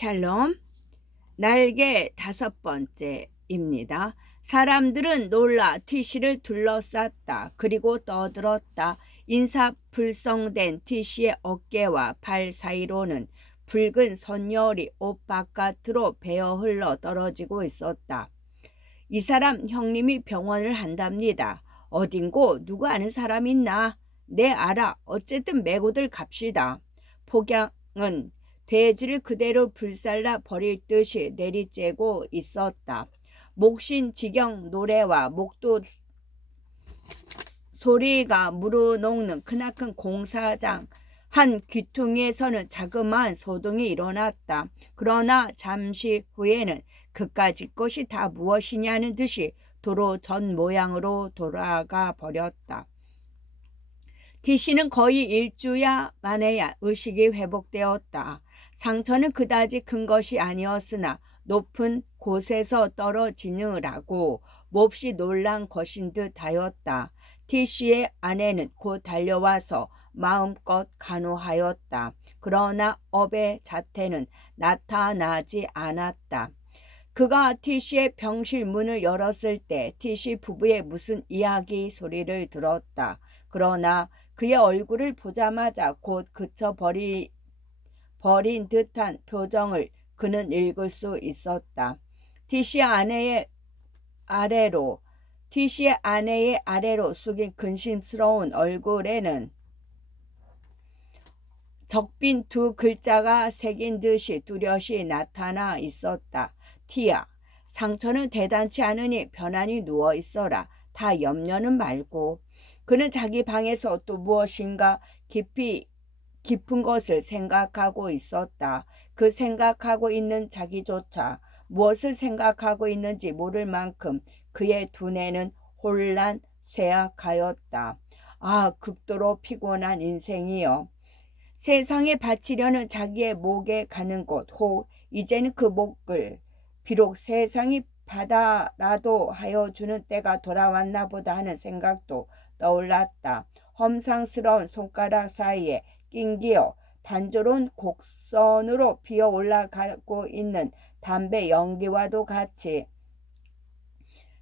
샬롬. 날개 5번째입니다. 사람들은 놀라 티시를 둘러쌌다. 그리고 떠들었다. 인사불성된 티시의 어깨와 발 사이로는 붉은 선열이 옷 바깥으로 베어 흘러 떨어지고 있었다. 이 사람 형님이 병원을 한답니다. 어딘고 누구 아는 사람 있나? 네, 알아. 어쨌든 메고들 갑시다. 폭양은 돼지를 그대로 불살라 버릴 듯이 내리쬐고 있었다. 목신지경 노래와 목도 소리가 무르녹는 크나큰 공사장 한 귀퉁이에서는 자그마한 소동이 일어났다. 그러나 잠시 후에는 그까짓 것이 다 무엇이냐는 듯이 도로 전 모양으로 돌아가 버렸다. 티씨는 거의 일주야 만에야 의식이 회복되었다. 상처는 그다지 큰 것이 아니었으나 높은 곳에서 떨어지느라고 몹시 놀란 것인 듯 하였다. 티씨의 아내는 곧 달려와서 마음껏 간호하였다. 그러나 업의 자태는 나타나지 않았다. 그가 티씨의 병실 문을 열었을 때 티씨 부부의 무슨 이야기 소리를 들었다. 그러나 그의 얼굴을 보자마자 곧 그쳐버린 듯한 표정을 그는 읽을 수 있었다. 티씨의 아내의 아래로 숙인 근심스러운 얼굴에는 적빈 2글자가 새긴 듯이 뚜렷이 나타나 있었다. 티야, 상처는 대단치 않으니 편안히 누워 있어라. 다 염려는 말고. 그는 자기 방에서 또 무엇인가 깊은 것을 생각하고 있었다. 그 생각하고 있는 자기조차 무엇을 생각하고 있는지 모를 만큼 그의 두뇌는 혼란 쇠약하였다. 아, 극도로 피곤한 인생이여. 세상에 바치려는 자기의 목에 가는 곳, 혹 이제는 그 목을 비록 세상이 받아라도 하여 주는 때가 돌아왔나 보다 하는 생각도 떠올랐다. 험상스러운 손가락 사이에 낑기어 단조로운 곡선으로 피어 올라가고 있는 담배 연기와도 같이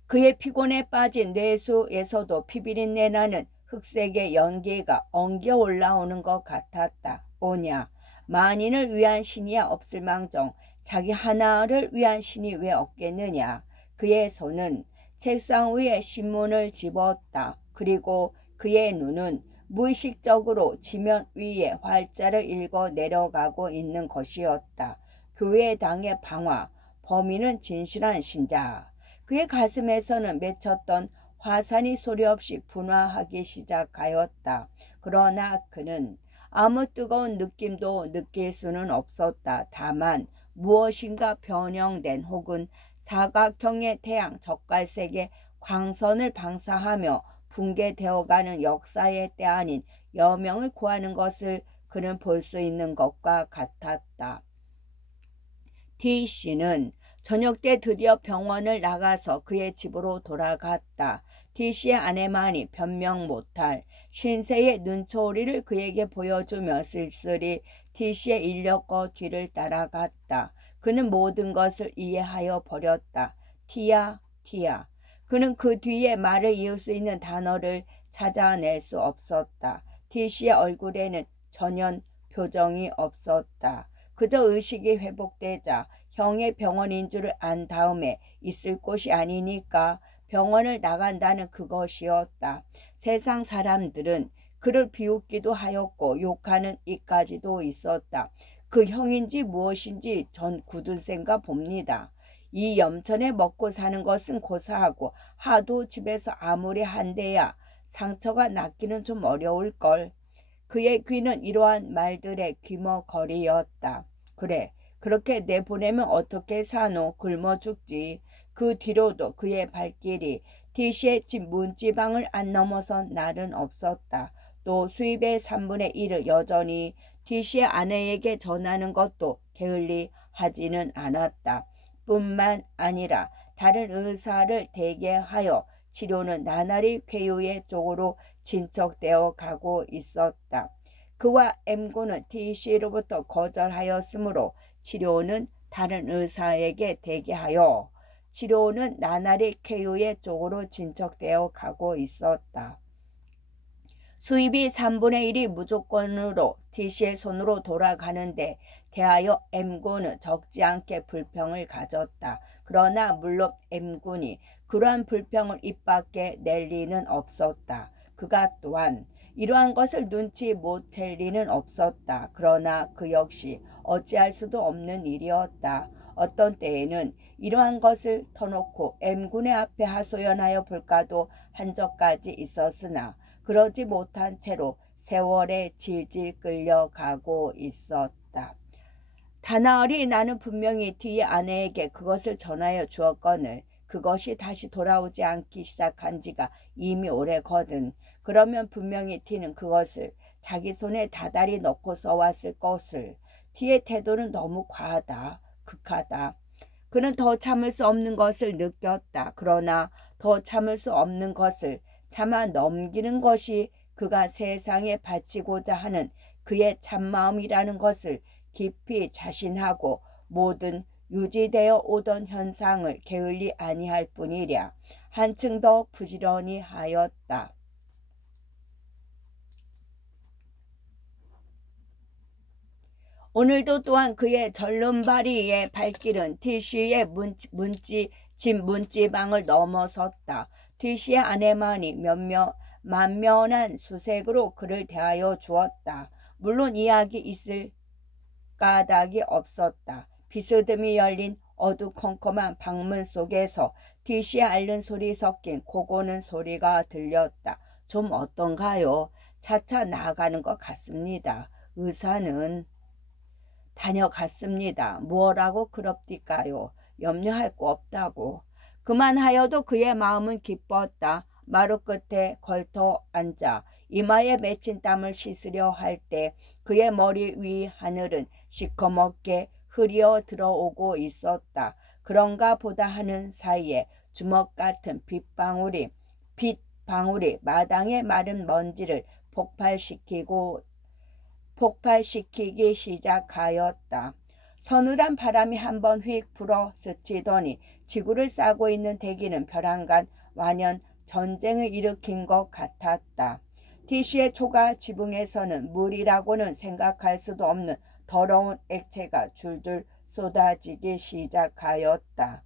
그의 피곤에 빠진 뇌수에서도 피비린내 나는 흑색의 연기가 엉겨 올라오는 것 같았다. 오냐, 만인을 위한 신이야 없을망정 자기 하나를 위한 신이 왜 없겠느냐. 그의 손은 책상 위에 신문을 집었다. 그리고 그의 눈은 무의식적으로 지면 위에 활자를 읽어 내려가고 있는 것이었다. 교회당의 방화, 범인은 진실한 신자. 그의 가슴에서는 맺혔던 화산이 소리 없이 분화하기 시작하였다. 그러나 그는 아무 뜨거운 느낌도 느낄 수는 없었다. 다만 무엇인가 변형된 혹은 사각형의 태양 젓갈색의 광선을 방사하며 붕괴되어가는 역사의 때 아닌 여명을 구하는 것을 그는 볼 수 있는 것과 같았다. T씨는 저녁 때 드디어 병원을 나가서 그의 집으로 돌아갔다. T씨의 아내만이 변명 못할 신세의 눈초리를 그에게 보여주며 쓸쓸히 T씨의 인력거 뒤를 따라갔다. 그는 모든 것을 이해하여 버렸다. 티야, 티야. 그는 그 뒤에 말을 이을 수 있는 단어를 찾아낼 수 없었다. T씨의 얼굴에는 전혀 표정이 없었다. 그저 의식이 회복되자 형의 병원인 줄을 안 다음에 있을 곳이 아니니까 병원을 나간다는 그것이었다. 세상 사람들은 그를 비웃기도 하였고 욕하는 이까지도 있었다. 그 형인지 무엇인지 전 굳은생가 봅니다. 이 염천에 먹고 사는 것은 고사하고 하도 집에서 아무리 한대야 상처가 낫기는 좀 어려울걸. 그의 귀는 이러한 말들의 귀머거리였다. 그래, 그렇게 내보내면 어떻게 사노? 굶어 죽지. 그 뒤로도 그의 발길이 T씨의 집 문지방을 안 넘어선 날은 없었다. 또 수입의 3분의 1을 여전히 T씨의 아내에게 전하는 것도 게을리 하지는 않았다. 뿐만 아니라 다른 의사를 대개하여 치료는 나날이 쾌유의 쪽으로 진척되어 가고 있었다. 그와 M군은 T씨로부터 거절하였으므로 치료는 다른 의사에게 대기하여 치료는 나날이 쾌유의 쪽으로 진척되어 가고 있었다. 수입이 3분의 1이 무조건으로 T씨의 손으로 돌아가는데 대하여 M군은 적지 않게 불평을 가졌다. 그러나 물론 M군이 그러한 불평을 입 밖에 낼 리는 없었다. 그가 또한 이러한 것을 눈치 못 챌 리는 없었다. 그러나 그 역시 어찌할 수도 없는 일이었다. 어떤 때에는 이러한 것을 터놓고 M군의 앞에 하소연하여 볼까도 한 적까지 있었으나 그러지 못한 채로 세월에 질질 끌려가고 있었다. 다나얼이 나는 분명히 뒤에 아내에게 그것을 전하여 주었거늘 그것이 다시 돌아오지 않기 시작한 지가 이미 오래거든. 그러면 분명히 티는 그것을 자기 손에 다달이 넣고 써왔을 것을. 티의 태도는 너무 과하다. 극하다. 그는 더 참을 수 없는 것을 느꼈다. 그러나 더 참을 수 없는 것을 참아 넘기는 것이 그가 세상에 바치고자 하는 그의 참마음이라는 것을 깊이 자신하고 모든 유지되어 오던 현상을 게을리 아니할 뿐이랴. 한층 더 부지런히 하였다. 오늘도 또한 그의 절름발이의 발길은 티시의 집 문지방을 넘어섰다. 티시의 아내만이 만면한 수색으로 그를 대하여 주었다. 물론 이야기 있을 까닭이 없었다. 비스듬히 열린 어두컴컴한 방문 속에서 티시의 앓는 소리 섞인 고고는 소리가 들렸다. 좀 어떤가요? 차차 나아가는 것 같습니다. 의사는 다녀갔습니다. 무엇라고 그럽디까요? 염려할 거 없다고. 그만하여도 그의 마음은 기뻤다. 마루 끝에 걸터 앉아 이마에 맺힌 땀을 씻으려 할 때 그의 머리 위 하늘은 시커멓게 흐려 들어오고 있었다. 그런가 보다 하는 사이에 주먹 같은 빗방울이 마당의 마른 먼지를 폭발시키기 시작하였다. 서늘한 바람이 한번 휙 불어 스치더니 지구를 싸고 있는 대기는 벼랑간 완연 전쟁을 일으킨 것 같았다. 티시의 초가 지붕에서는 물이라고는 생각할 수도 없는 더러운 액체가 줄줄 쏟아지기 시작하였다.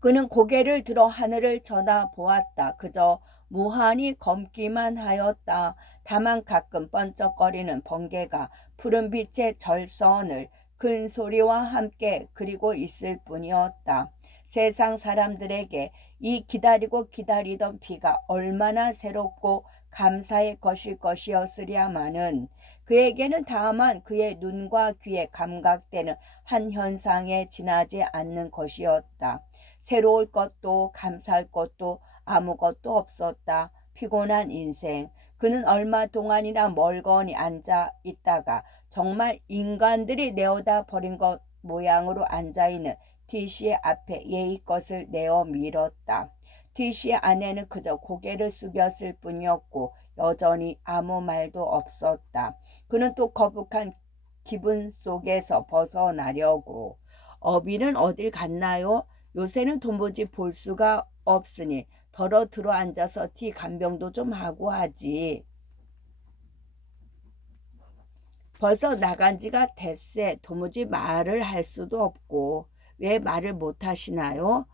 그는 고개를 들어 하늘을 쳐다보았다. 그저 무한히 검기만 하였다. 다만 가끔 번쩍거리는 번개가 푸른 빛의 절선을 큰 소리와 함께 그리고 있을 뿐이었다. 세상 사람들에게 이 기다리고 기다리던 비가 얼마나 새롭고 감사의 것이었으랴마는 그에게는 다만 그의 눈과 귀에 감각되는 한 현상에 지나지 않는 것이었다. 새로울 것도 감사할 것도 아무것도 없었다. 피곤한 인생. 그는 얼마 동안이나 멀거니 앉아 있다가 정말 인간들이 내어다 버린 것 모양으로 앉아있는 티시의 앞에 예의껏을 내어 밀었다. 티시의 아내는 그저 고개를 숙였을 뿐이었고 여전히 아무 말도 없었다. 그는 또 거북한 기분 속에서 벗어나려고 어비는 어딜 갔나요? 요새는 도무지 볼 수가 없으니 덜어 들어 앉아서 티 간병도 좀 하고 하지. 벌써 나간 지가 됐세. 도무지 말을 할 수도 없고. 왜 말을 못 하시나요?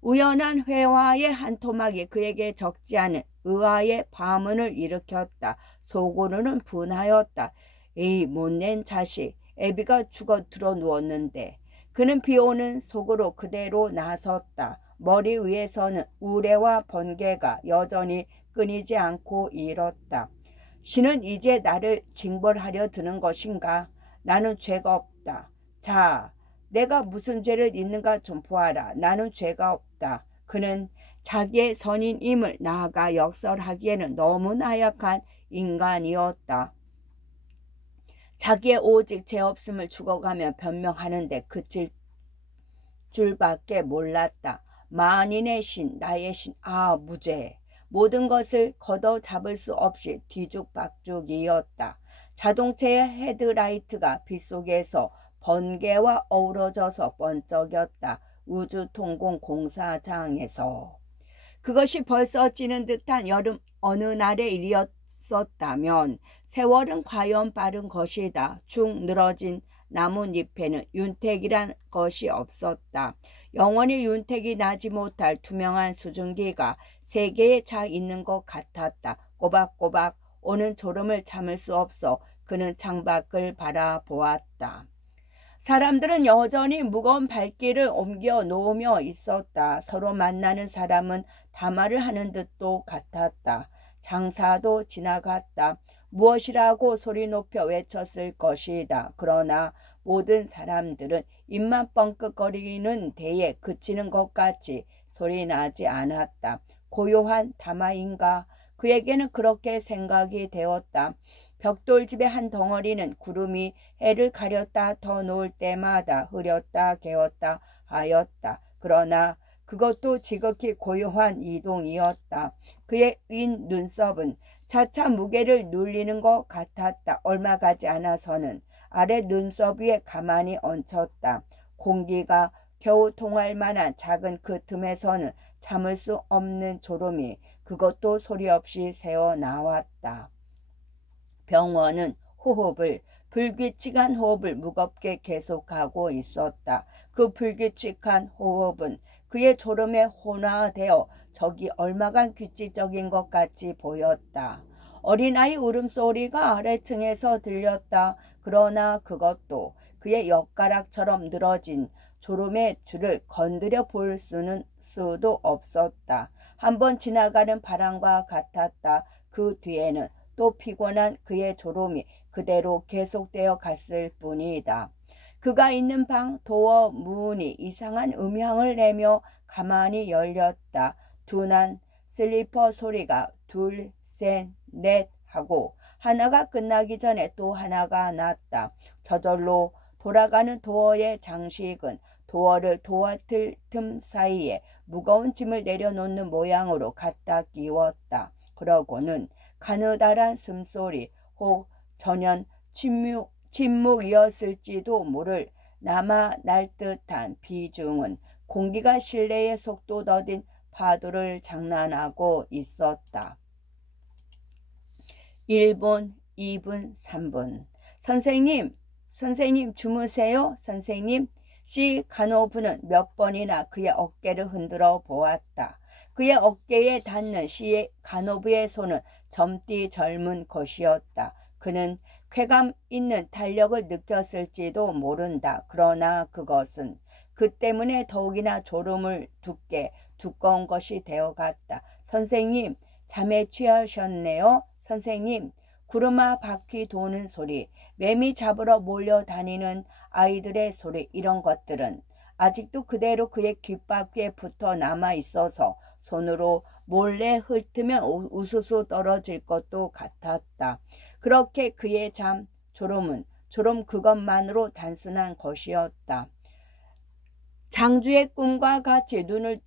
우연한 회화의 한 토막이 그에게 적지 않은 의아의 반문을 일으켰다. 속으로는 분하였다. 에이 못낸 자식. 애비가 죽어 들어 누웠는데. 그는 비오는 속으로 그대로 나섰다. 머리 위에서는 우레와 번개가 여전히 끊이지 않고 일었다. 신은 이제 나를 징벌하려 드는 것인가? 나는 죄가 없다. 자, 내가 무슨 죄를 있는가 좀 보아라. 나는 죄가 없다. 그는 자기의 선인임을 나아가 역설하기에는 너무 나약한 인간이었다. 자기의 오직 죄 없음을 죽어가며 변명하는데 그칠 줄밖에 몰랐다. 만인의 신, 나의 신, 아 무죄. 모든 것을 걷어 잡을 수 없이 뒤죽박죽이었다. 자동차의 헤드라이트가 빗속에서 번개와 어우러져서 번쩍였다. 우주통공공사장에서. 그것이 벌써 지는 듯한 여름 어느 날의 일이었었다면 세월은 과연 빠른 것이다. 축 늘어진 나뭇잎에는 윤택이란 것이 없었다. 영원히 윤택이 나지 못할 투명한 수증기가 세계에 차 있는 것 같았다. 꼬박꼬박 오는 졸음을 참을 수 없어 그는 창밖을 바라보았다. 사람들은 여전히 무거운 발길을 옮겨 놓으며 있었다. 서로 만나는 사람은 담화를 하는 듯도 같았다. 장사도 지나갔다. 무엇이라고 소리 높여 외쳤을 것이다. 그러나 모든 사람들은 입만 뻥끗거리는 데에 그치는 것 같이 소리나지 않았다. 고요한 담화인가? 그에게는 그렇게 생각이 되었다. 벽돌집의 한 덩어리는 구름이 해를 가렸다 더 놓을 때마다 흐렸다 개었다 하였다. 그러나 그것도 지극히 고요한 이동이었다. 그의 윈 눈썹은 차차 무게를 눌리는 것 같았다. 얼마 가지 않아서는 아래 눈썹 위에 가만히 얹혔다. 공기가 겨우 통할 만한 작은 그 틈에서는 참을 수 없는 졸음이 그것도 소리 없이 새어 나왔다. 병원은 불규칙한 호흡을 무겁게 계속하고 있었다. 그 불규칙한 호흡은 그의 졸음에 혼화되어 적이 얼마간 규칙적인 것 같이 보였다. 어린아이 울음소리가 아래층에서 들렸다. 그러나 그것도 그의 엿가락처럼 늘어진 졸음의 줄을 건드려 볼 수도 없었다. 한번 지나가는 바람과 같았다. 그 뒤에는 또 피곤한 그의 졸음이 그대로 계속되어 갔을 뿐이다. 그가 있는 방 도어 문이 이상한 음향을 내며 가만히 열렸다. 둔한 슬리퍼 소리가 둘, 셋, 넷 하고 하나가 끝나기 전에 또 하나가 났다. 저절로 돌아가는 도어의 장식은 도어를 도어틀 틈 사이에 무거운 짐을 내려놓는 모양으로 갖다 끼웠다. 그러고는 가느다란 숨소리 혹 전연 침묵이었을지도 모를 남아 날 듯한 비중은 공기가 실내의 속도 더딘 파도를 장난하고 있었다. 1분, 2분, 3분. 선생님 주무세요? 선생님? 시 가노브는 몇 번이나 그의 어깨를 흔들어 보았다. 그의 어깨에 닿는 시 가노브의 손은 젊디 젊은 것이었다. 그는 쾌감 있는 탄력을 느꼈을지도 모른다. 그러나 그것은 그 때문에 더욱이나 졸음을 두꺼운 것이 되어갔다. 선생님, 잠에 취하셨네요. 선생님, 구르마 바퀴 도는 소리, 매미 잡으러 몰려다니는 아이들의 소리, 이런 것들은 아직도 그대로 그의 귓바퀴에 붙어 남아 있어서 손으로 몰래 훑으면 우수수 떨어질 것도 같았다. 그렇게 그의 졸음 그것만으로 단순한 것이었다. 장주의 꿈과 같이 눈을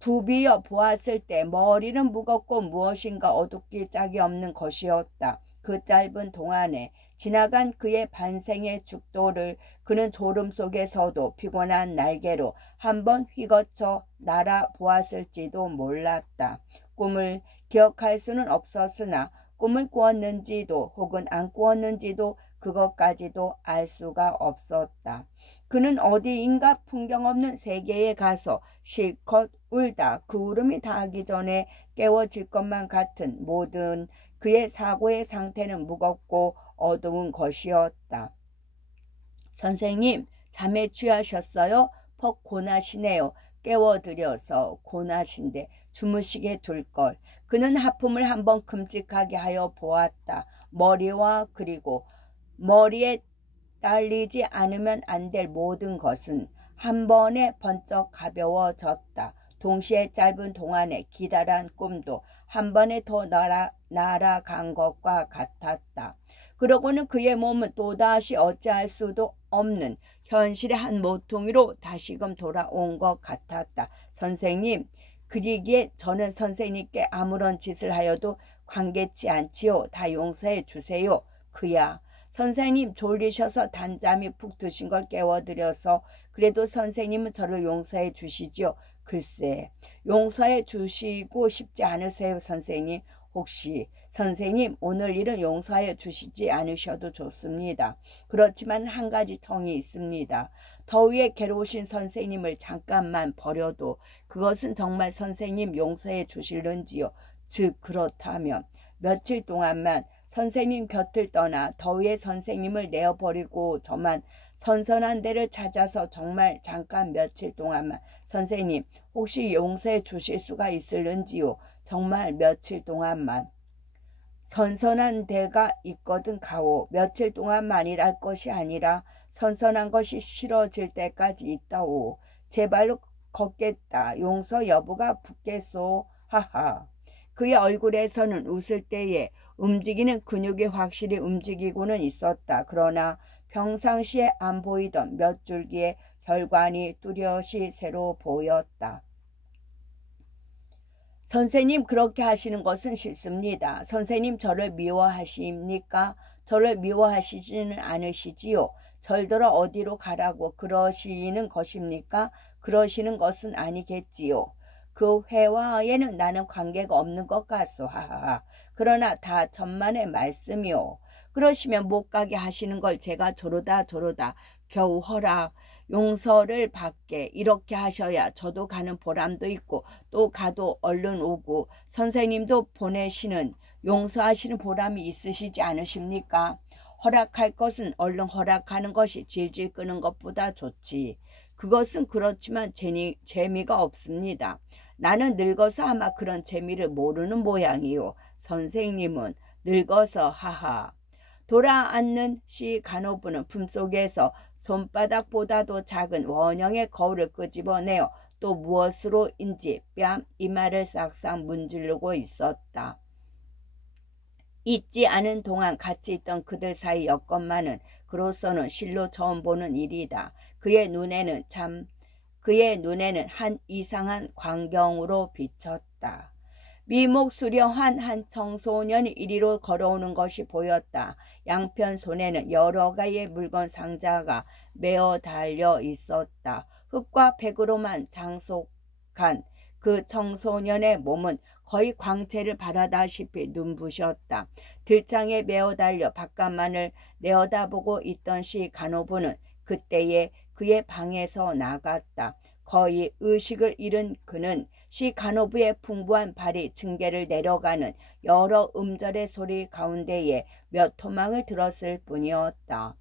부비어 보았을 때 머리는 무겁고 무엇인가 어둡기 짝이 없는 것이었다. 그 짧은 동안에 지나간 그의 반생의 죽도를 그는 졸음 속에서도 피곤한 날개로 한번 휘거쳐 날아보았을지도 몰랐다. 꿈을 기억할 수는 없었으나 꿈을 꾸었는지도 혹은 안 꾸었는지도 그것까지도 알 수가 없었다. 그는 어디인가 풍경 없는 세계에 가서 실컷 울다 그 울음이 닿기 전에 깨워질 것만 같은 모든 그의 사고의 상태는 무겁고 어두운 것이었다. 선생님, 잠에 취하셨어요? 퍽 고나시네요. 깨워드려서 고나신데 주무시게 둘걸. 그는 하품을 한번 큼직하게 하여 보았다. 머리와 그리고 머리에 딸리지 않으면 안 될 모든 것은 한 번에 번쩍 가벼워졌다. 동시에 짧은 동안에 기다란 꿈도 한 번에 더 날아간 것과 같았다. 그러고는 그의 몸은 또다시 어찌할 수도 없는 현실의 한 모퉁이로 다시금 돌아온 것 같았다. 선생님, 그리기에 저는 선생님께 아무런 짓을 하여도 관계치 않지요. 다 용서해 주세요. 그야 선생님 졸리셔서 단잠이 푹 드신 걸 깨워드려서 그래도 선생님은 저를 용서해 주시지요. 글쎄 용서해 주시고 싶지 않으세요 선생님? 혹시 선생님 오늘 일은 용서하여 주시지 않으셔도 좋습니다. 그렇지만 한 가지 정이 있습니다. 더위에 괴로우신 선생님을 잠깐만 버려도 그것은 정말 선생님 용서해 주실는지요? 즉 그렇다면 며칠 동안만 선생님 곁을 떠나 더위에 선생님을 내어버리고 저만 선선한 데를 찾아서 정말 잠깐 며칠 동안만 선생님 혹시 용서해 주실 수가 있을는지요? 정말 며칠 동안만. 선선한 데가 있거든 가오. 며칠 동안만이랄 것이 아니라 선선한 것이 싫어질 때까지 있다오. 제 발로 걷겠다. 용서 여부가 붙겠소. 하하. 그의 얼굴에서는 웃을 때에 움직이는 근육이 확실히 움직이고는 있었다. 그러나 평상시에 안 보이던 몇 줄기의 혈관이 뚜렷이 새로 보였다. 선생님 그렇게 하시는 것은 싫습니다. 선생님 저를 미워하십니까? 저를 미워하시지는 않으시지요. 절더러 어디로 가라고 그러시는 것입니까? 그러시는 것은 아니겠지요. 그 회화에는 나는 관계가 없는 것 같소. 하하하. 그러나 다 천만의 말씀이요. 그러시면 못 가게 하시는 걸 제가 조르다 겨우 허락 용서를 받게 이렇게 하셔야 저도 가는 보람도 있고 또 가도 얼른 오고 선생님도 보내시는 용서하시는 보람이 있으시지 않으십니까? 허락할 것은 얼른 허락하는 것이 질질 끄는 것보다 좋지. 그것은 그렇지만 재미가 없습니다. 나는 늙어서 아마 그런 재미를 모르는 모양이요. 선생님은 늙어서 하하. 돌아앉는 시 간호부는 품속에서 손바닥보다도 작은 원형의 거울을 끄집어내어 또 무엇으로인지 뺨 이마를 싹싹 문지르고 있었다. 잊지 않은 동안 같이 있던 그들 사이 여건만은 그로서는 실로 처음 보는 일이다. 그의 눈에는 한 이상한 광경으로 비쳤다. 미목 수려한 한 청소년이 이리로 걸어오는 것이 보였다. 양편 손에는 여러 가지의 물건 상자가 메어 달려 있었다. 흙과 백으로만 장속한 그 청소년의 몸은 거의 광채를 바라다시피 눈부셨다. 들장에 메어 달려 바깥만을 내어다보고 있던 시 간호부는 그때에 그의 방에서 나갔다. 거의 의식을 잃은 그는 시 간호부의 풍부한 발이 층계를 내려가는 여러 음절의 소리 가운데에 몇 토막을 들었을 뿐이었다.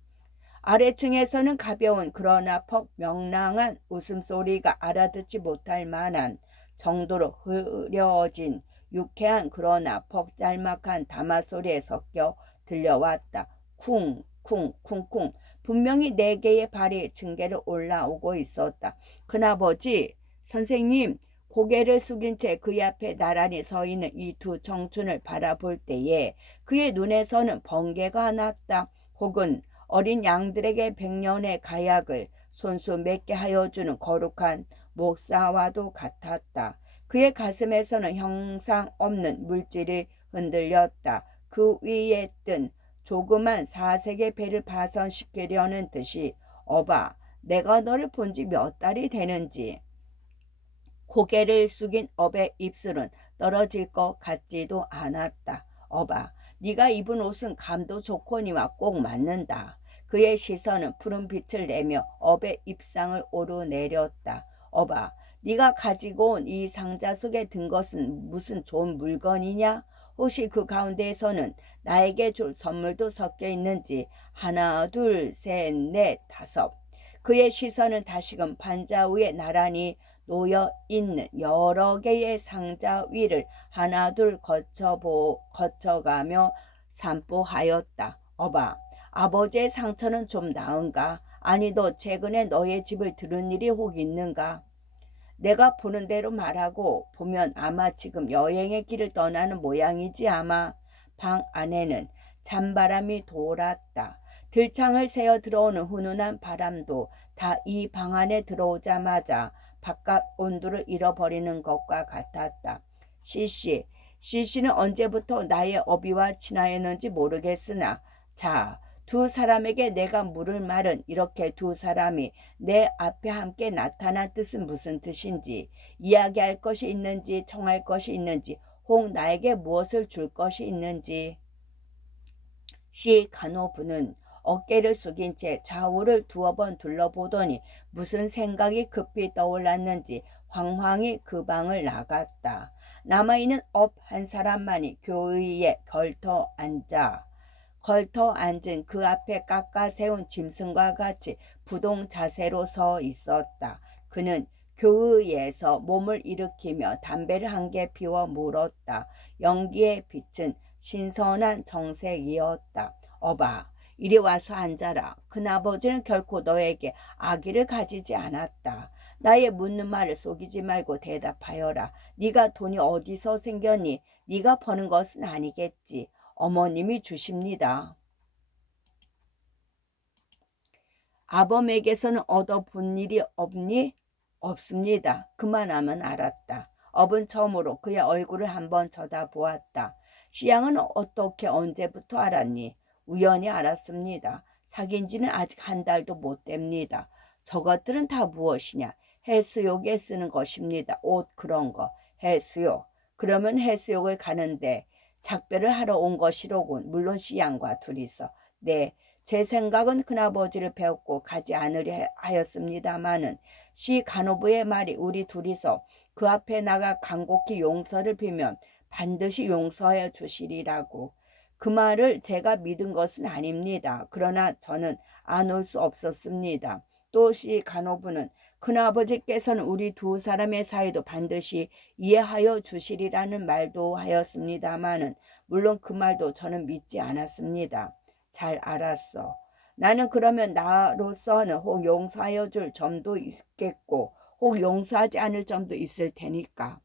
아래층에서는 가벼운 그러나 퍽 명랑한 웃음소리가 알아듣지 못할 만한 정도로 흐려진 유쾌한 그러나 퍽 짤막한 담화소리에 섞여 들려왔다. 쿵쿵쿵쿵 분명히 4개의 발이 층계를 올라오고 있었다. 큰아버지, 선생님, 고개를 숙인 채 그의 앞에 나란히 서 있는 이 두 청춘을 바라볼 때에 그의 눈에서는 번개가 났다. 혹은 어린 양들에게 100년의 가약을 손수 맺게 하여주는 거룩한 목사와도 같았다. 그의 가슴에서는 형상 없는 물질이 흔들렸다. 그 위에 뜬 조그만 사색의 배를 파손시키려는 듯이 어바, 내가 너를 본 지 몇 달이 되는지. 고개를 숙인 업의 입술은 떨어질 것 같지도 않았다. 어바, 네가 입은 옷은 감도 좋거니와 꼭 맞는다. 그의 시선은 푸른 빛을 내며 업의 입상을 오르내렸다. 어바, 네가 가지고 온 이 상자 속에 든 것은 무슨 좋은 물건이냐? 혹시 그 가운데에서는 나에게 줄 선물도 섞여 있는지. 하나, 둘, 셋, 넷, 다섯. 그의 시선은 다시금 판자 위에 나란히 놓여 있는 여러 개의 상자 위를 하나둘 거쳐가며 산보하였다. 어바, 아버지의 상처는 좀 나은가? 아니 너 최근에 너의 집을 들은 일이 혹 있는가? 내가 보는 대로 말하고 보면 아마 지금 여행의 길을 떠나는 모양이지. 아마 방 안에는 찬바람이 돌았다. 들창을 새어 들어오는 훈훈한 바람도 다 이 방 안에 들어오자마자 바깥 온도를 잃어버리는 것과 같았다. 씨씨는 언제부터 나의 어비와 친하였는지 모르겠으나 자, 두 사람에게 내가 물을 말은 이렇게 두 사람이 내 앞에 함께 나타난 뜻은 무슨 뜻인지, 이야기할 것이 있는지 청할 것이 있는지 혹 나에게 무엇을 줄 것이 있는지. 시 간호부는 어깨를 숙인 채 좌우를 두어 번 둘러보더니 무슨 생각이 급히 떠올랐는지 황황히 그 방을 나갔다. 남아있는 업 한 사람만이 교의에 걸터 앉은 그 앞에 깎아 세운 짐승과 같이 부동 자세로 서 있었다. 그는 교의에서 몸을 일으키며 담배를 한 개 피워 물었다. 연기의 빛은 신선한 정색이었다. 어봐, 이리 와서 앉아라. 큰아버지는 결코 너에게 악의를 가지지 않았다. 나의 묻는 말을 속이지 말고 대답하여라. 네가 돈이 어디서 생겼니? 네가 버는 것은 아니겠지. 어머님이 주십니다. 아범에게서는 얻어본 일이 없니? 없습니다. 그만하면 알았다. 업은 처음으로 그의 얼굴을 한번 쳐다보았다. 시양은 어떻게 언제부터 알았니? 우연히 알았습니다. 사귄 지는 아직 한 달도 못 됩니다. 저것들은 다 무엇이냐? 해수욕에 쓰는 것입니다. 옷 그런 거. 해수욕. 그러면 해수욕을 가는데 작별을 하러 온 것이로군. 물론 시양과 둘이서. 네, 제 생각은 큰아버지를 배웠고 가지 않으려 하였습니다마는 시 간호부의 말이 우리 둘이서 그 앞에 나가 간곡히 용서를 빌면 반드시 용서해 주시리라고. 그 말을 제가 믿은 것은 아닙니다. 그러나 저는 안 올 수 없었습니다. 또 시 간호부는 큰아버지께서는 우리 두 사람의 사이도 반드시 이해하여 주시리라는 말도 하였습니다마는 물론 그 말도 저는 믿지 않았습니다. 잘 알았어. 나는 그러면 나로서는 혹 용서하여 줄 점도 있겠고 혹 용서하지 않을 점도 있을 테니까.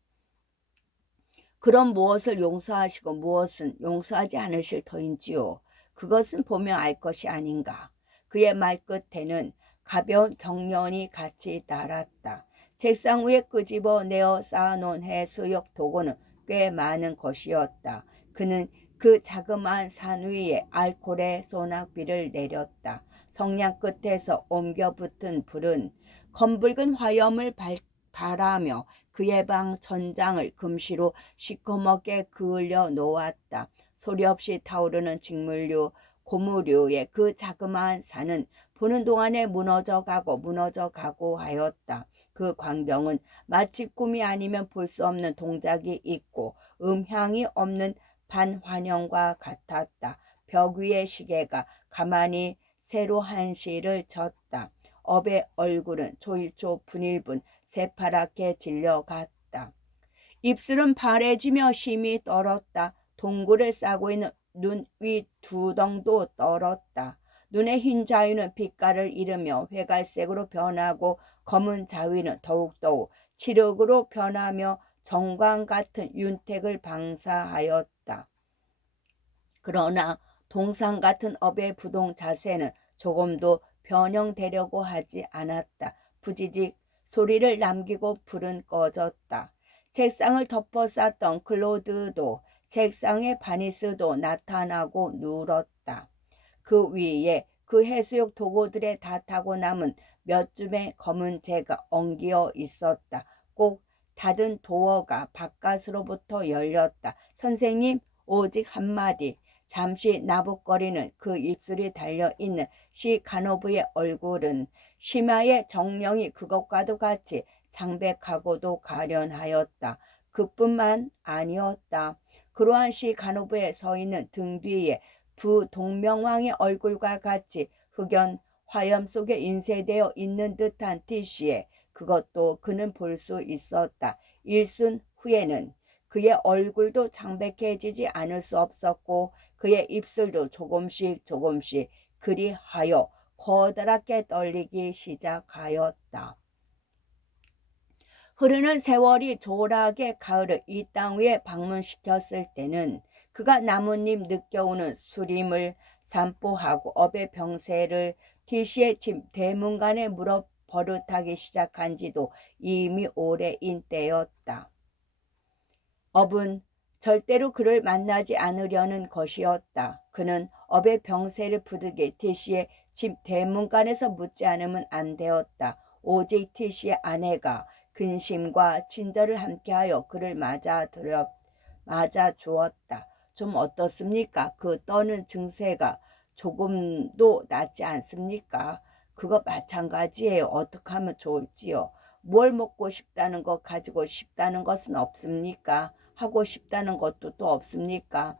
그럼 무엇을 용서하시고 무엇은 용서하지 않으실 터인지요. 그것은 보면 알 것이 아닌가. 그의 말 끝에는 가벼운 경련이 같이 달았다. 책상 위에 끄집어내어 쌓아놓은 해수욕 도구는 꽤 많은 것이었다. 그는 그 자그마한 산 위에 알코올의 소낙비를 내렸다. 성냥 끝에서 옮겨 붙은 불은 검붉은 화염을 발하며 그의 방 천장을 금시로 시커멓게 그을려 놓았다. 소리 없이 타오르는 직물류, 고무류의 그 자그마한 산은 보는 동안에 무너져 가고 하였다. 그 광경은 마치 꿈이 아니면 볼 수 없는 동작이 있고 음향이 없는 반환영과 같았다. 벽 위의 시계가 가만히 세로 한시를 쳤다. 업의 얼굴은 초일초 분일분 새파랗게 질려갔다. 입술은 파래지며 심이 떨었다. 동굴을 싸고 있는 눈 위 두덩도 떨었다. 눈의 흰 자위는 빛깔을 잃으며 회갈색으로 변하고 검은 자위는 더욱더욱 칠흑으로 변하며 정광 같은 윤택을 방사하였다. 그러나 동상 같은 업의 부동 자세는 조금도 변형되려고 하지 않았다. 부지직 소리를 남기고 불은 꺼졌다. 책상을 덮어쌌던 클로드도 책상의 바니스도 나타나고 누웠다. 그 위에 그 해수욕 도구들에 다 타고 남은 몇 줌의 검은 재가 엉기어 있었다. 꼭 닫은 도어가 바깥으로부터 열렸다. 선생님, 오직 한마디. 잠시 나북거리는 그 입술이 달려있는 시 간호부의 얼굴은 심야의 정령이 그것과도 같이 창백하고도 가련하였다. 그뿐만 아니었다. 그러한 시 간호부에 서 있는 등 뒤에 부동명왕의 얼굴과 같이 흑연 화염 속에 인쇄되어 있는 듯한 티시에 그것도 그는 볼 수 있었다. 일순 후에는 그의 얼굴도 창백해지지 않을 수 없었고 그의 입술도 조금씩 그리하여 커다랗게 떨리기 시작하였다. 흐르는 세월이 조라하게 가을을 이 땅 위에 방문시켰을 때는 그가 나뭇잎 느껴오는 수림을 산보하고 업의 병세를 T씨의 집 대문간에 물어 버릇하기 시작한 지도 이미 오래인 때였다. 업은 절대로 그를 만나지 않으려는 것이었다. 그는 업의 병세를 부득이 T씨의 집 대문간에서 묻지 않으면 안 되었다. 오직 T씨의 아내가 근심과 친절을 함께하여 그를 맞아 주었다. 좀 어떻습니까? 그 떠는 증세가 조금도 낫지 않습니까? 그거 마찬가지예요. 어떻게 하면 좋을지요? 뭘 먹고 싶다는 것 가지고 싶다는 것은 없습니까? 하고 싶다는 것도 또 없습니까?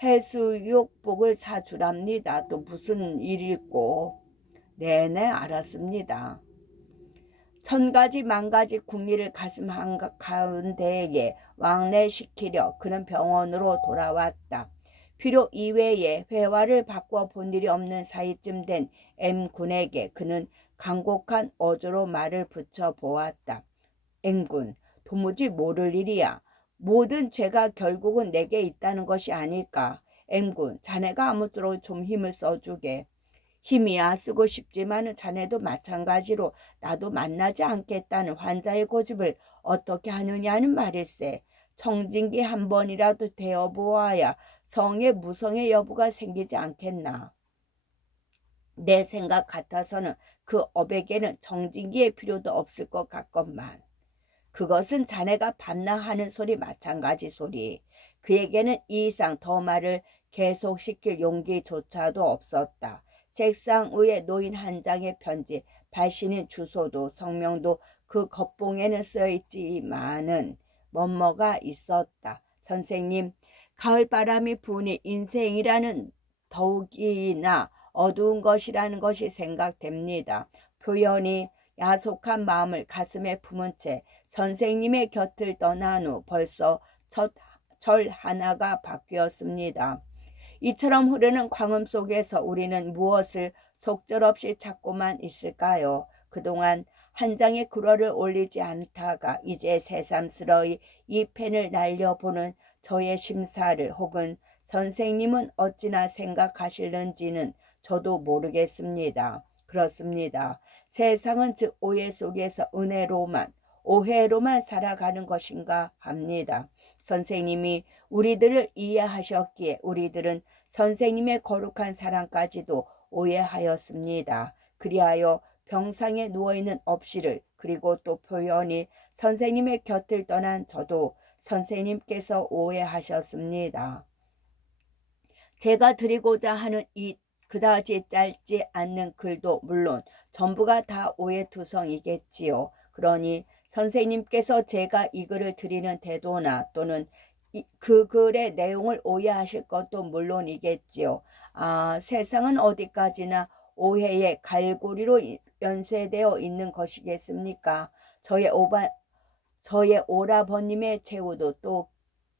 해수욕복을 사주랍니다. 또 무슨 일일꼬? 네네, 알았습니다. 천가지 만가지 궁리를 가슴 한가운데에 왕래시키려 그는 병원으로 돌아왔다. 비록 이외에 회화를 바꿔 본 일이 없는 사이쯤 된 M군에게 그는 간곡한 어조로 말을 붙여보았다. M군, 도무지 모를 일이야. 모든 죄가 결국은 내게 있다는 것이 아닐까. M군, 자네가 아무쪼록 좀 힘을 써주게. 힘이야 쓰고 싶지만은 자네도 마찬가지로 나도 만나지 않겠다는 환자의 고집을 어떻게 하느냐는 말일세. 청진기 한 번이라도 되어보아야 성의 무성의 여부가 생기지 않겠나. 내 생각 같아서는 그 업에게는 청진기의 필요도 없을 것 같건만. 그것은 자네가 밤낮 하는 소리 마찬가지 소리. 그에게는 이 이상 더 말을 계속시킬 용기조차도 없었다. 책상 위에 놓인 한 장의 편지, 발신인 주소도 성명도 그 겉봉에는 쓰여있지만은 뭐뭐가 있었다. 선생님, 가을바람이 부니 인생이라는 더욱이나 어두운 것이라는 것이 생각됩니다. 표현이 야속한 마음을 가슴에 품은 채 선생님의 곁을 떠난 후 벌써 첫 절 하나가 바뀌었습니다. 이처럼 흐르는 광음 속에서 우리는 무엇을 속절없이 찾고만 있을까요? 그동안 한 장의 글월을 올리지 않다가 이제 새삼스러이 이 펜을 날려보는 저의 심사를 혹은 선생님은 어찌나 생각하실는지는 저도 모르겠습니다. 그렇습니다. 세상은 즉 오해 속에서 은혜로만 오해로만 살아가는 것인가 합니다. 선생님이 우리들을 이해하셨기에 우리들은 선생님의 거룩한 사랑까지도 오해하였습니다. 그리하여 병상에 누워있는 업씨를 그리고 또 표현이 선생님의 곁을 떠난 저도 선생님께서 오해하셨습니다. 제가 드리고자 하는 이 그다지 짧지 않는 글도 물론 전부가 다 오해투성이겠지요. 그러니 선생님께서 제가 이 글을 드리는 태도나 또는 그 글의 내용을 오해하실 것도 물론이겠지요. 세상은 어디까지나 오해의 갈고리로 연쇄되어 있는 것이겠습니까? 저의 오라버님의 최후도 또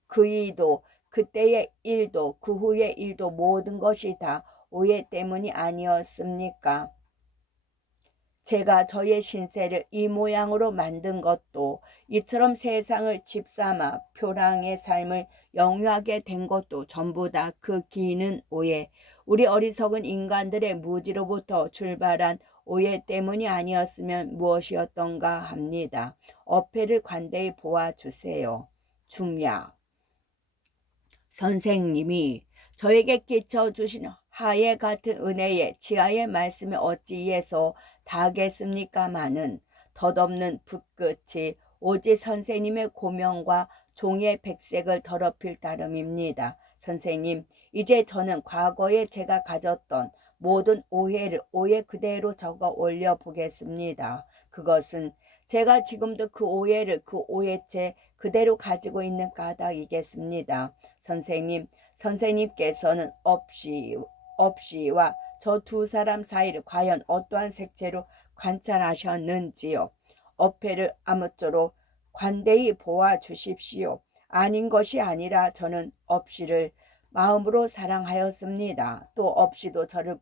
그이도 그때의 일도 그 후의 일도 모든 것이 다 오해 때문이 아니었습니까? 제가 저의 신세를 이 모양으로 만든 것도 이처럼 세상을 집삼아 표랑의 삶을 영유하게 된 것도 전부 다 그 기는 오해, 우리 어리석은 인간들의 무지로부터 출발한 오해 때문이 아니었으면 무엇이었던가 합니다. 어폐를 관대히 보아주세요. 중야. 선생님이 저에게 끼쳐주신 하예 같은 은혜에 지하의 말씀에 어찌해서 다하겠습니까마는 덧없는 붓끝이 오직 선생님의 고명과 종이의 백색을 더럽힐 따름입니다. 선생님, 이제 저는 과거에 제가 가졌던 모든 오해를 오해 그대로 적어 올려보겠습니다. 그것은 제가 지금도 그 오해를 그 오해체 그대로 가지고 있는 까닭이겠습니다. 선생님께서는 업시와 저 두 사람 사이를 과연 어떠한 색채로 관찰하셨는지요. 어폐를 아무쪼록 관대히 보아 주십시오. 아닌 것이 아니라 저는 업시를 마음으로 사랑하였습니다. 또 업시도 저를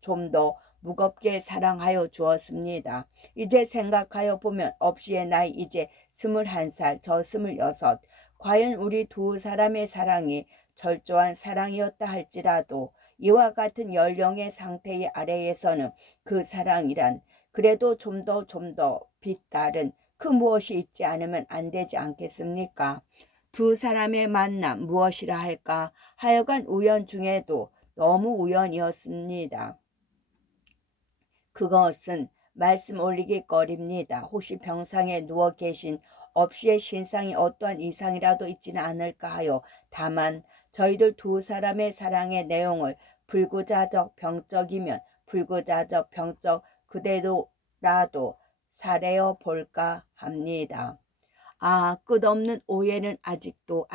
좀 더 무겁게 사랑하여 주었습니다. 이제 생각하여 보면 업시의 나이 이제 21살, 저 26. 과연 우리 두 사람의 사랑이 철저한 사랑이었다 할지라도 이와 같은 연령의 상태의 아래에서는 그 사랑이란 그래도 좀 더 빛다른 그 무엇이 있지 않으면 안 되지 않겠습니까? 두 사람의 만남 무엇이라 할까? 하여간 우연 중에도 너무 우연이었습니다. 그것은 말씀 올리기 거리입니다. 혹시 병상에 누워 계신 업시의 신상이 어떠한 이상이라도 있지는 않을까 하여 다만 저희들 두 사람의 사랑의 내용을 불구자적 병적이면 불구자적 병적 그대로라도 사례어 볼까 합니다. 아, 끝없는 오해는 아직도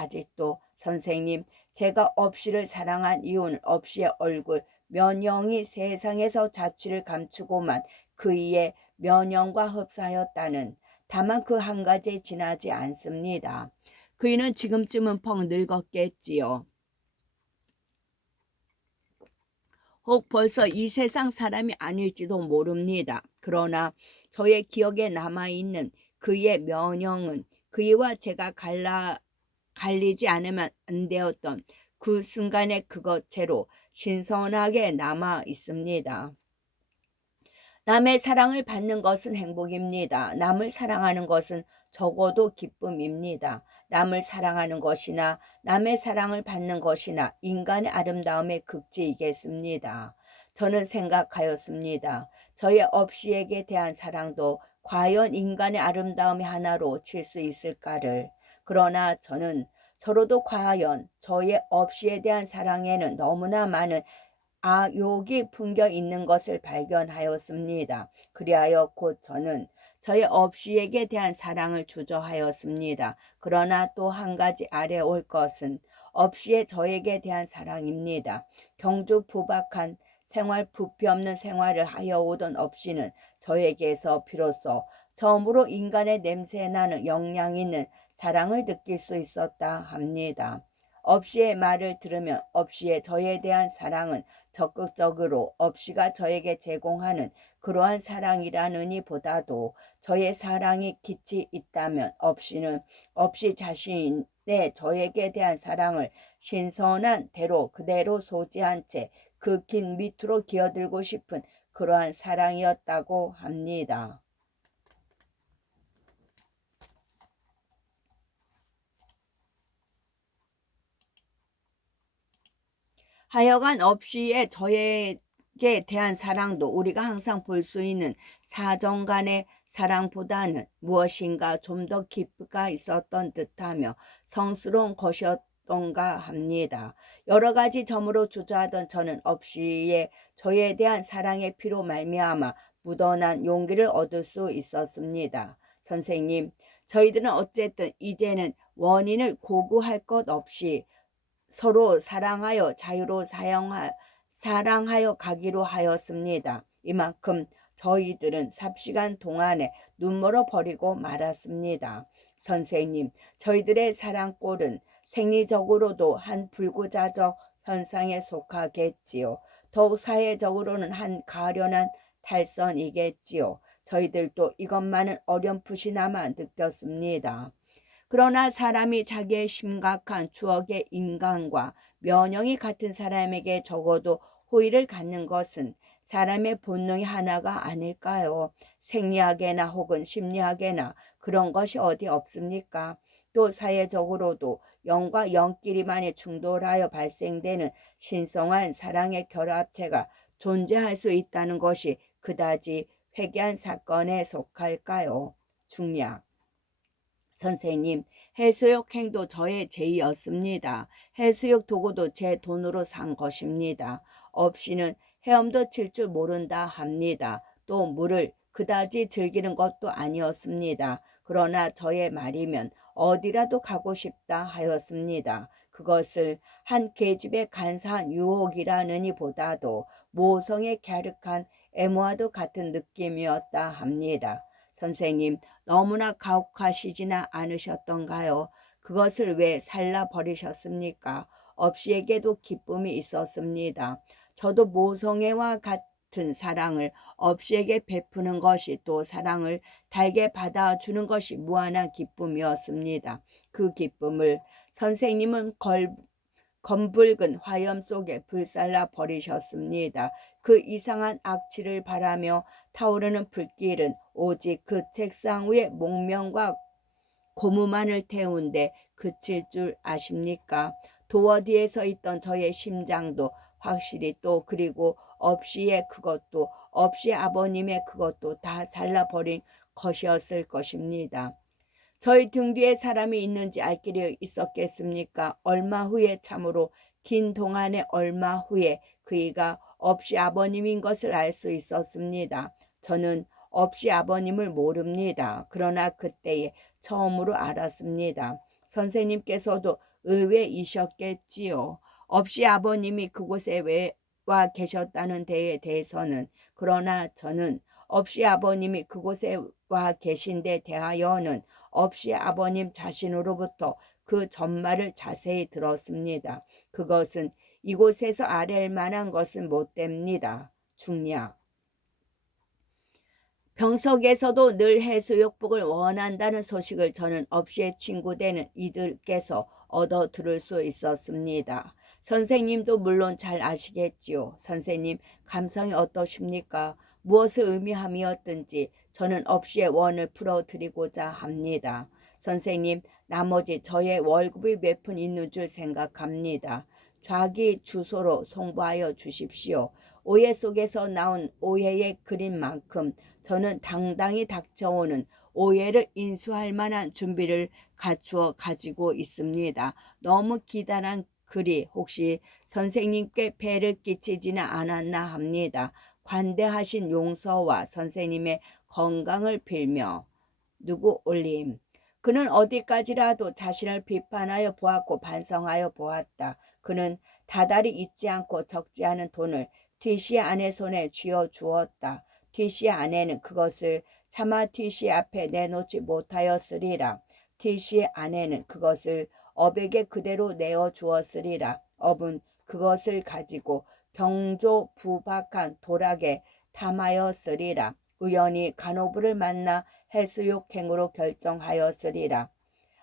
선생님, 제가 업시를 사랑한 이유는 업시의 얼굴, 면형이 세상에서 자취를 감추고만 그이의 면형과 흡사하였다는 다만 그 한 가지에 지나지 않습니다. 그이는 지금쯤은 펑 늙었겠지요. 혹 벌써 이 세상 사람이 아닐지도 모릅니다. 그러나 저의 기억에 남아있는 그의 면형은 그이와 제가 갈리지 않으면 안 되었던 그 순간의 그것체로 신선하게 남아 있습니다. 남의 사랑을 받는 것은 행복입니다. 남을 사랑하는 것은 적어도 기쁨입니다. 남을 사랑하는 것이나 남의 사랑을 받는 것이나 인간의 아름다움의 극치이겠습니다. 저는 생각하였습니다. 저의 업시에게 대한 사랑도 과연 인간의 아름다움의 하나로 칠 수 있을까를. 그러나 저는 저로도 과연 저의 업시에 대한 사랑에는 너무나 많은 욕이 풍겨 있는 것을 발견하였습니다. 그리하여 곧 저는 저의 업시에게 대한 사랑을 주저하였습니다. 그러나 또 한 가지 아래 올 것은 업시의 저에게 대한 사랑입니다. 경주 부박한 생활 부피 없는 생활을 하여 오던 업시는 저에게서 비로소 처음으로 인간의 냄새나는 영양 있는 사랑을 느낄 수 있었다 합니다. 업시의 말을 들으면 업시의 저에 대한 사랑은 적극적으로 업시가 저에게 제공하는 그러한 사랑이라느니 보다도 저의 사랑이 기치 있다면 업시는 업시 자신의 저에게 대한 사랑을 신선한 대로 그대로 소지한 채 그 긴 밑으로 기어들고 싶은 그러한 사랑이었다고 합니다. 하여간 업시의 저에게 대한 사랑도 우리가 항상 볼 수 있는 사정 간의 사랑보다는 무엇인가 좀 더 깊이가 있었던 듯하며 성스러운 것이었던가 합니다. 여러 가지 점으로 주저하던 저는 업시의 저에 대한 사랑의 피로 말미암아 묻어난 용기를 얻을 수 있었습니다. 선생님, 저희들은 어쨌든 이제는 원인을 고구할 것 없이 서로 사랑하여 자유로 사랑하여 가기로 하였습니다. 이만큼 저희들은 삽시간 동안에 눈멀어 버리고 말았습니다. 선생님, 저희들의 사랑꼴은 생리적으로도 한 불구자적 현상에 속하겠지요. 더욱 사회적으로는 한 가련한 탈선이겠지요. 저희들도 이것만은 어렴풋이나마 느꼈습니다. 그러나 사람이 자기의 심각한 추억의 인간과 면역이 같은 사람에게 적어도 호의를 갖는 것은 사람의 본능의 하나가 아닐까요? 생리학에나 혹은 심리학에나 그런 것이 어디 없습니까? 또 사회적으로도 영과 영끼리만이 충돌하여 발생되는 신성한 사랑의 결합체가 존재할 수 있다는 것이 그다지 회개한 사건에 속할까요? 중략. 선생님, 해수욕 행도 저의 제의였습니다. 해수욕 도구도 제 돈으로 산 것입니다. 없이는 헤엄도 칠 줄 모른다 합니다. 또 물을 그다지 즐기는 것도 아니었습니다. 그러나 저의 말이면 어디라도 가고 싶다 하였습니다. 그것을 한 계집의 간사한 유혹이라느니 보다도 모성의 갸륵한 애모와도 같은 느낌이었다 합니다. 선생님, 너무나 가혹하시지나 않으셨던가요? 그것을 왜 살라 버리셨습니까? 업시에게도 기쁨이 있었습니다. 저도 모성애와 같은 사랑을 업시에게 베푸는 것이 또 사랑을 달게 받아주는 것이 무한한 기쁨이었습니다. 그 기쁨을 선생님은 검붉은 화염 속에 불살라 버리셨습니다. 그 이상한 악취를 바라며 타오르는 불길은 오직 그 책상 위에 목명과 고무만을 태운데 그칠 줄 아십니까? 도어 뒤에 서 있던 저의 심장도 확실히 또 그리고 없이의 그것도 없이 아버님의 그것도 다 살라버린 것이었을 것입니다. 저희 등 뒤에 사람이 있는지 알 길이 있었겠습니까? 얼마 후에 참으로 긴 동안에 얼마 후에 그이가 없이 아버님인 것을 알 수 있었습니다. 저는 없이 아버님을 모릅니다. 그러나 그때에 처음으로 알았습니다. 선생님께서도 의외이셨겠지요. 없이 아버님이 그곳에 왜 와 계셨다는 데에 대해서는 그러나 저는 없이 아버님이 그곳에 와 계신 데 대하여는 없이 아버님 자신으로부터 그 전말을 자세히 들었습니다. 그것은 이곳에서 아랠 만한 것은 못 됩니다. 중냐. 병석에서도 늘 해수욕복을 원한다는 소식을 저는 없이의 친구 되는 이들께서 얻어 들을 수 있었습니다. 선생님도 물론 잘 아시겠지요. 선생님 감성이 어떠십니까? 무엇을 의미함이었든지 저는 없이의 원을 풀어드리고자 합니다. 선생님 나머지 저의 월급이 몇 푼 있는 줄 생각합니다. 좌기 주소로 송부하여 주십시오. 오해 속에서 나온 오해의 그림만큼 저는 당당히 닥쳐오는 오해를 인수할 만한 준비를 갖추어 가지고 있습니다. 너무 기다란 글이 혹시 선생님께 폐를 끼치지는 않았나 합니다. 관대하신 용서와 선생님의 건강을 빌며 누구 올림. 그는 어디까지라도 자신을 비판하여 보았고 반성하여 보았다. 그는 다달이 있지 않고 적지 않은 돈을 뒤씨 아내 손에 쥐어 주었다. 뒤씨 아내는 그것을 차마 뒤씨 앞에 내놓지 못하였으리라. 뒤씨 아내는 그것을 업에게 그대로 내어 주었으리라. 업은 그것을 가지고 경조 부박한 도락에 탐하였으리라. 우연히 간호부를 만나 해수욕행으로 결정하였으리라.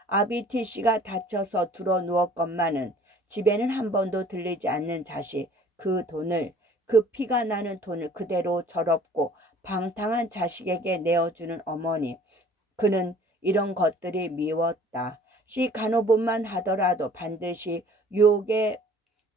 아비티 씨가 다쳐서 들어 누웠건만은 집에는 한 번도 들리지 않는 자식, 그 돈을 그 피가 나는 돈을 그대로 저럽고 방탕한 자식에게 내어주는 어머니. 그는 이런 것들이 미웠다. 시 간호부만 하더라도 반드시 유혹의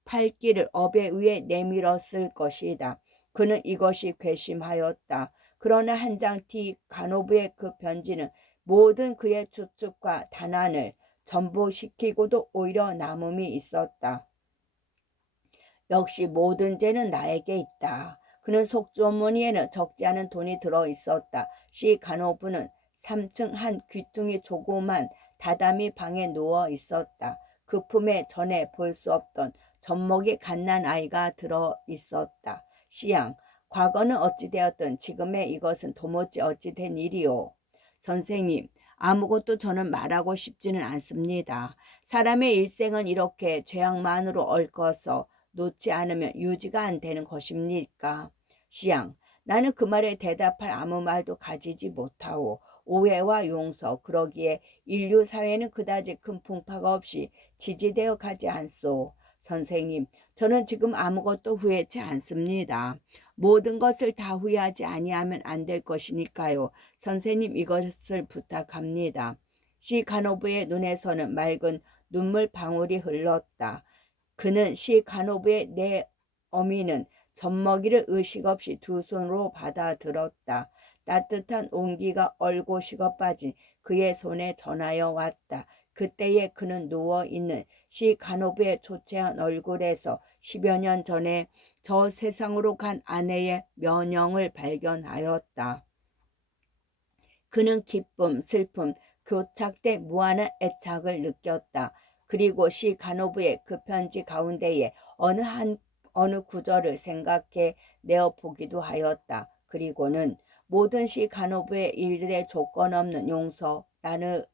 팔길을 업에 의해 내밀었을 것이다. 그는 이것이 괘씸하였다. 그러나 한 장 뒤 간호부의 그 편지는 모든 그의 추측과 단안을 전보시키고도 오히려 남음이 있었다. 역시 모든 죄는 나에게 있다. 그는 속주머니에는 적지 않은 돈이 들어 있었다. 시 간호부는 3층 한 귀퉁이 조그만 다다미 방에 누워 있었다. 그 품에 전에 볼 수 없던 젖먹이 갓난 아이가 들어 있었다. 시양, 과거는 어찌되었든 지금의 이것은 도무지 어찌된 일이오. 선생님, 아무것도 저는 말하고 싶지는 않습니다. 사람의 일생은 이렇게 죄악만으로 얽어서 놓지 않으면 유지가 안 되는 것입니까? 시양, 나는 그 말에 대답할 아무 말도 가지지 못하오. 오해와 용서, 그러기에 인류 사회는 그다지 큰 풍파가 없이 지지되어 가지 않소. 선생님, 저는 지금 아무것도 후회치 않습니다. 모든 것을 다 후회하지 아니하면 안 될 것이니까요. 선생님 이것을 부탁합니다. 시 간호부의 눈에서는 맑은 눈물 방울이 흘렀다. 그는 시 간호부의 내 어미는 젖먹이를 의식 없이 두 손으로 받아들었다. 따뜻한 온기가 얼고 식어빠진 그의 손에 전하여 왔다. 그때에 그는 누워있는 시 간호부의 초췌한 얼굴에서 10여 년 전에 저 세상으로 간 아내의 면형을 발견하였다. 그는 기쁨, 슬픔, 교착돼 무한한 애착을 느꼈다. 그리고 시 간호부의 그 편지 가운데에 어느 구절을 생각해 내어 보기도 하였다. 그리고는 모든 시 간호부의 일들의 조건 없는 용서라느니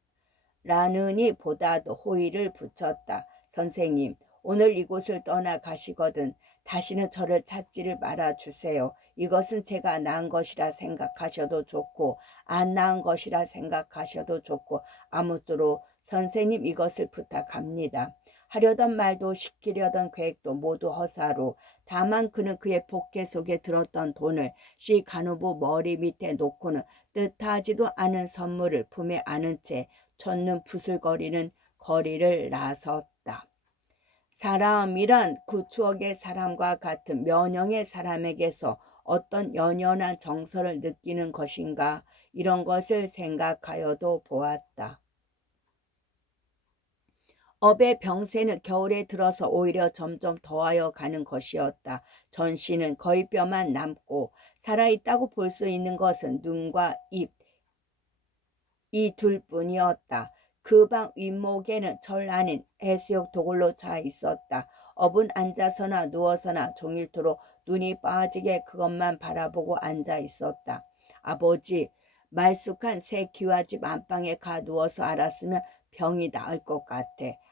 보다도 호의를 붙였다. 선생님, 오늘 이곳을 떠나 가시거든 다시는 저를 찾지를 말아주세요. 이것은 제가 낳은 것이라 생각하셔도 좋고 안 낳은 것이라 생각하셔도 좋고 아무쪼록 선생님 이것을 부탁합니다. 하려던 말도 시키려던 계획도 모두 허사로 다만 그는 그의 포켓 속에 들었던 돈을 시 간호부 머리 밑에 놓고는 뜻하지도 않은 선물을 품에 안은 채 첫눈 부슬거리는 거리를 나섰다. 사람이란 그 추억의 사람과 같은 면형의 사람에게서 어떤 연연한 정서를 느끼는 것인가 이런 것을 생각하여도 보았다. 업의 병세는 겨울에 들어서 오히려 점점 더하여 가는 것이었다. 전씨는 거의 뼈만 남고 살아있다고 볼 수 있는 것은 눈과 입, 이 둘뿐이었다. 그 방 윗목에는 철 아닌 해수욕 도굴로 차 있었다. 업은 앉아서나 누워서나 종일토록 눈이 빠지게 그것만 바라보고 앉아 있었다. 아버지, 말쑥한 새 기와집 안방에 가 누워서 알았으면 병이 나을 것 같아.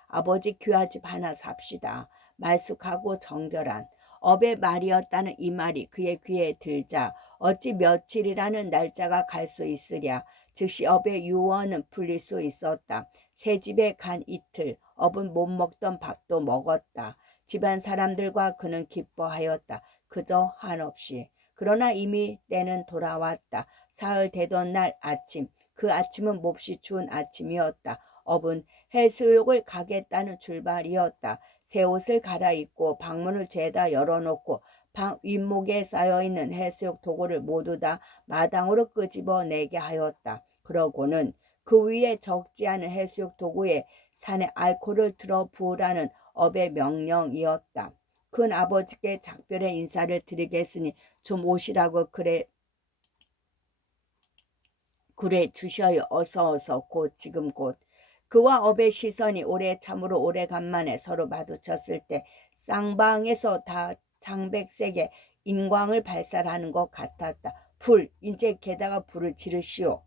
아버지 기와집 하나 삽시다. 말쑥하고 정결한 업의 말이었다는 이 말이 그의 귀에 들자 어찌 며칠이라는 날짜가 갈 수 있으랴. 즉시 업의 유언은 풀릴 수 있었다. 새 집에 간 이틀 업은 못 먹던 밥도 먹었다. 집안 사람들과 그는 기뻐하였다. 그저 한없이. 그러나 이미 때는 돌아왔다. 사흘 되던 날 아침. 그 아침은 몹시 추운 아침이었다. 업은 해수욕을 가겠다는 출발이었다. 새 옷을 갈아입고 방문을 죄다 열어놓고 방 윗목에 쌓여있는 해수욕 도구를 모두 다 마당으로 끄집어내게 하였다. 그러고는 그 위에 적지 않은 해수욕 도구에 산에 알코올을 틀어 부으라는 업의 명령이었다. 큰 아버지께 작별의 인사를 드리겠으니 좀 오시라고 그래 주셔요. 어서 곧 지금 곧. 그와 업의 시선이 참으로 오래간만에 서로 마주쳤을 때 쌍방에서 다 창백색의 인광을 발산하는 것 같았다. 불, 이제 게다가 불을 지르시오.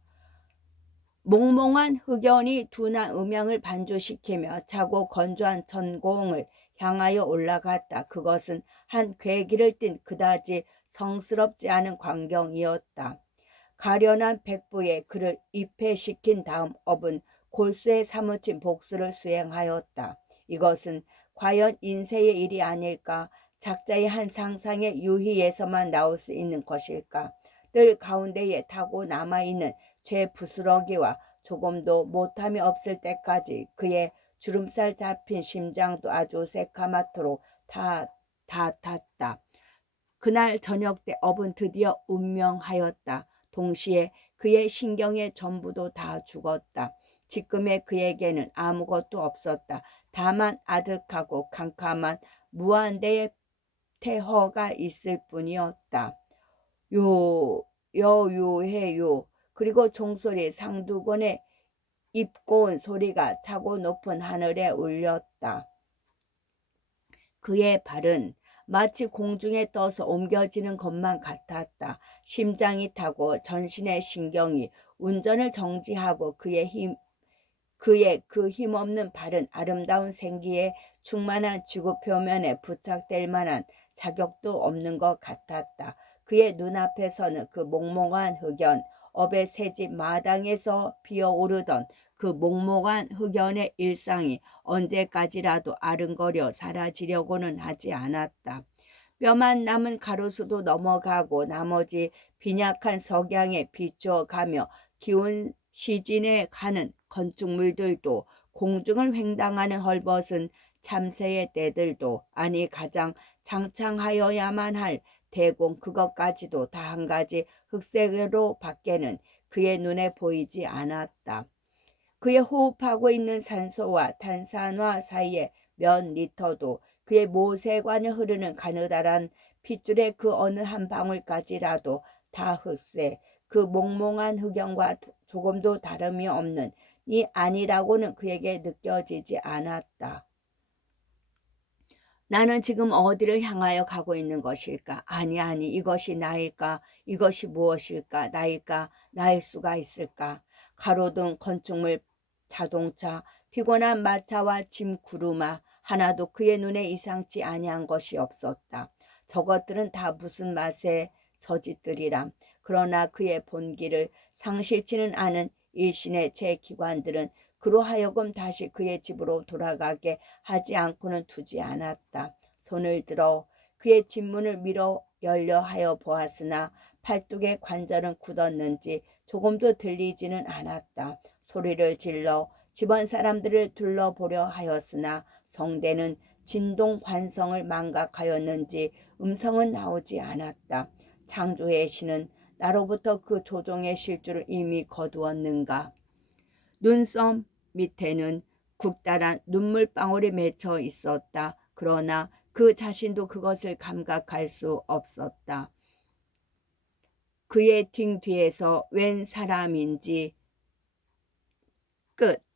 몽몽한 흑연이 둔한 음향을 반조시키며 차고 건조한 전공을 향하여 올라갔다. 그것은 한 괴기를 띤 그다지 성스럽지 않은 광경이었다. 가련한 백부에 그를 입회시킨 다음 업은 골수에 사무친 복수를 수행하였다. 이것은 과연 인생의 일이 아닐까? 작자의 한 상상의 유희에서만 나올 수 있는 것일까? 뜰 가운데에 타고 남아있는 죄 부스러기와 조금도 못함이 없을 때까지 그의 주름살 잡힌 심장도 아주 새카맣도록 다 탔다. 그날 저녁 때 업은 드디어 운명하였다. 동시에 그의 신경의 전부도 다 죽었다. 지금의 그에게는 아무것도 없었다. 다만 아득하고 캄캄한 무한대의 태허가 있을 뿐이었다. 여유해요. 그리고 종소리 상두곤의 입고운 소리가 차고 높은 하늘에 울렸다. 그의 발은 마치 공중에 떠서 옮겨지는 것만 같았다. 심장이 타고 전신의 신경이 운전을 정지하고 그의 그 힘없는 발은 아름다운 생기에 충만한 지구 표면에 부착될 만한 자격도 없는 것 같았다. 그의 눈앞에서는 그 몽몽한 흑연, 업의 새집 마당에서 피어오르던 그 몽몽한 흑연의 일상이 언제까지라도 아른거려 사라지려고는 하지 않았다. 뼈만 남은 가로수도 넘어가고 나머지 빈약한 석양에 비추어가며 기운 시진에 가는 건축물들도 공중을 횡당하는 헐벗은 참새의 떼들도 아니 가장 장창하여야만 할 대공 그것까지도 다 한 가지 흑색으로 밖에는 그의 눈에 보이지 않았다. 그의 호흡하고 있는 산소와 탄산화 사이의 몇 리터도 그의 모세관을 흐르는 가느다란 핏줄의 그 어느 한 방울까지라도 다 흑색, 그 몽몽한 흑연과 조금도 다름이 없는 이 아니라고는 그에게 느껴지지 않았다. 나는 지금 어디를 향하여 가고 있는 것일까? 아니, 이것이 나일까? 이것이 무엇일까? 나일까? 나일 수가 있을까? 가로등, 건축물, 자동차, 피곤한 마차와 짐 구루마 하나도 그의 눈에 이상치 아니한 것이 없었다. 저것들은 다 무슨 맛의 저짓들이람. 그러나 그의 본기를 상실치는 않은 일신의 제 기관들은 그로 하여금 다시 그의 집으로 돌아가게 하지 않고는 두지 않았다. 손을 들어 그의 집문을 밀어 열려 하여 보았으나 팔뚝의 관절은 굳었는지 조금도 들리지는 않았다. 소리를 질러 집안 사람들을 둘러보려 하였으나 성대는 진동 관성을 망각하였는지 음성은 나오지 않았다. 창조의 신은 나로부터 그 조종의 실주를 이미 거두었는가. 눈썹 밑에는 국달한 눈물방울이 맺혀 있었다. 그러나 그 자신도 그것을 감각할 수 없었다. 그의 등 뒤에서 웬 사람인지 끝.